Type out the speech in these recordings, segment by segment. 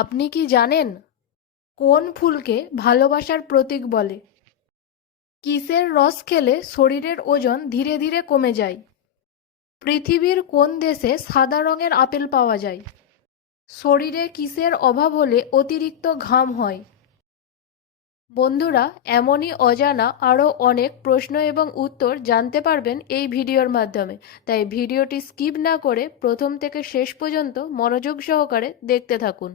আপনি কি জানেন কোন ফুলকে ভালোবাসার প্রতীক বলে? কিসের রস খেলে শরীরের ওজন ধীরে ধীরে কমে যায়? পৃথিবীর কোন দেশে সাদা রঙের আপেল পাওয়া যায়? শরীরে কিসের অভাব হলে অতিরিক্ত ঘাম হয়? বন্ধুরা, এমনই অজানা আরও অনেক প্রশ্ন এবং উত্তর জানতে পারবেন এই ভিডিওর মাধ্যমে। তাই ভিডিওটি স্কিপ না করে প্রথম থেকে শেষ পর্যন্ত মনোযোগ সহকারে দেখতে থাকুন।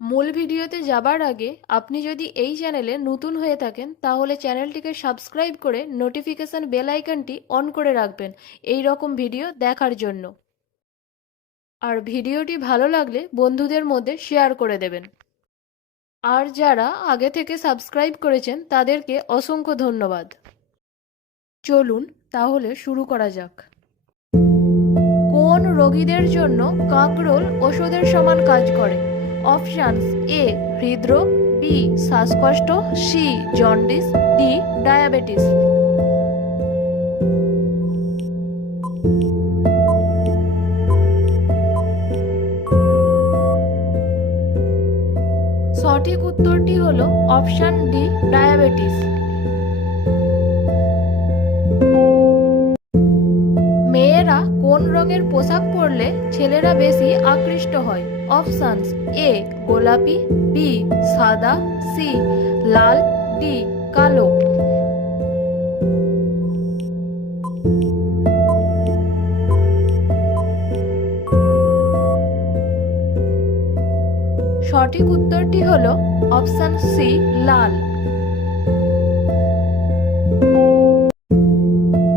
মূল ভিডিওতে যাবার আগে আপনি যদি এই চ্যানেলে নতুন হয়ে থাকেন তাহলে চ্যানেলটিকে সাবস্ক্রাইব করে নোটিফিকেশন বেল আইকনটি অন করে রাখবেন এই রকম ভিডিও দেখার জন্য। আর ভিডিওটি ভালো লাগলে বন্ধুদের মধ্যে শেয়ার করে দেবেন। আর যারা আগে থেকে সাবস্ক্রাইব করেছেন তাদেরকে অসংখ্য ধন্যবাদ। চলুন তাহলে শুরু করা যাক। কোন রোগীদের জন্য কাঁকরোল ওষুধের সমান কাজ করে? অপশানস: এ হৃদরোগ, বি শ্বাসকষ্ট, সি জন্ডিস, ডি ডায়াবেটিস। সঠিক উত্তরটি হলো অপশান ডি ডায়াবেটিস। মেয়েরা কোন রঙের পোশাক পরলে ছেলেরা বেশি আকৃষ্ট হয়? অপশানস: এ গোলাপি, বি সাদা, সি লাল, ডি কালো। সঠিক উত্তরটি হলো অপশান সি লাল।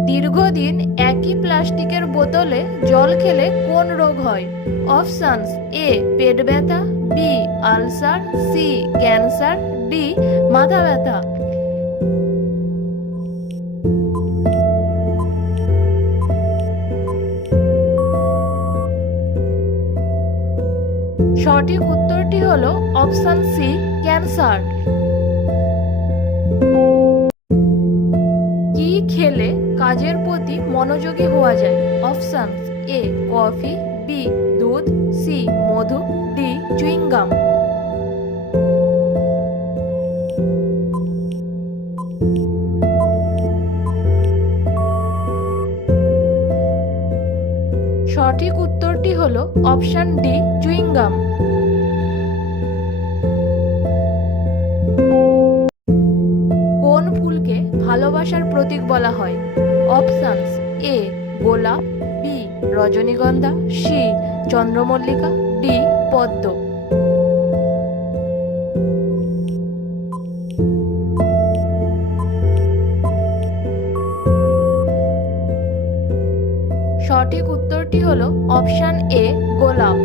দীর্ঘদিন একই প্লাস্টিকের বোতলে জল খেলে কোন রোগ হয়? অপশানস: এ পেট ব্যথা, B ulcer, C cancer, D মাথা ব্যথা। সঠিক উত্তরটি হলো অপশান সি ক্যান্সার। কি খেলে কাজের প্রতি মনোযোগী হওয়া যায়? অপশানস: এ কফি, বি দুধ, সি মধু, ডি চুইংগাম। সঠিক উত্তরটি হলো অপশান ডি চুইংগাম। কোন ফুলকে ভালোবাসার প্রতীক বলা হয়? অপশানস: এ গোলাপ, বি রজনীগন্ধা, সি চন্দ্রমল্লিকা, ডি পদ্ম। সঠিক উত্তরটি হলো অপশান এ গোলাপ।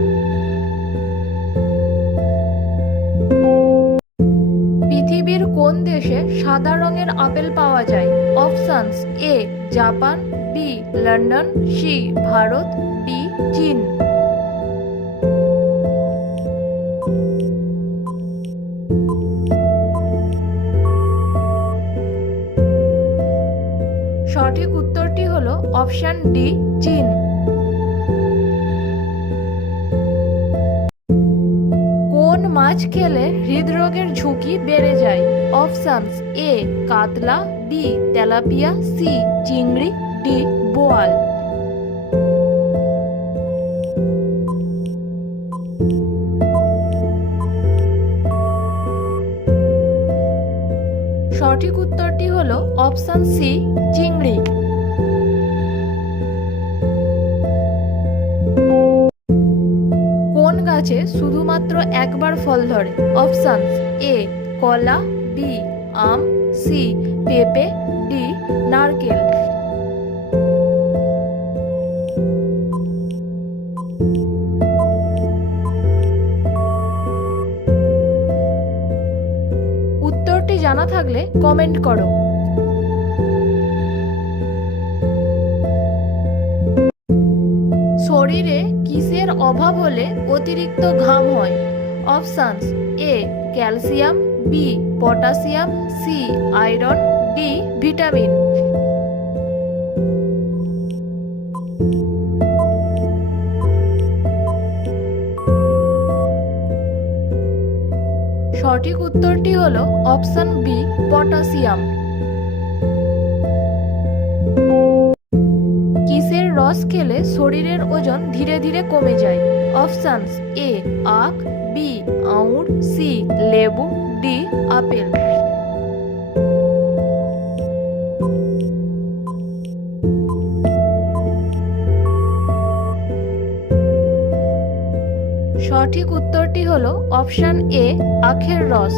পৃথিবীর কোন দেশে সাদা রঙের আপেল পাওয়া যায়? Options: A Japan, B London, C Bharat, D চীন। সঠিক উত্তরটি হলো অপশান ডি চীন। কোন মাছ খেলে হৃদরোগের ঝুঁকি বেড়ে যায়? অপশানস: এ কাতলা, বি তেলাপিয়া, সি চিংড়ি, ডি বোয়াল। সঠিক উত্তরটি হলো অপশান সি চিংড়ি। কোন গাছে শুধুমাত্র একবার ফল ধরে? অপশানস: এ কলা, বি আম, সি পেঁপে, ডি নারকেল। উত্তরটি জানা থাকলে কমেন্ট করো। শরীরে কিসের অভাব হলে অতিরিক্ত ঘাম হয়? Options: A calcium, B potassium, C iron, D vitamin. সঠিক উত্তরটি হলো অপশন বি, পটাশিয়াম। কিসের রস খেলে শরীরের ওজন ধীরে ধীরে কমে যায়? অপশনস: এ আখ, বি আঙুর, সি লেবু, ডি আপেল। সঠিক উত্তরটি হলো অপশন এ, আখের রস।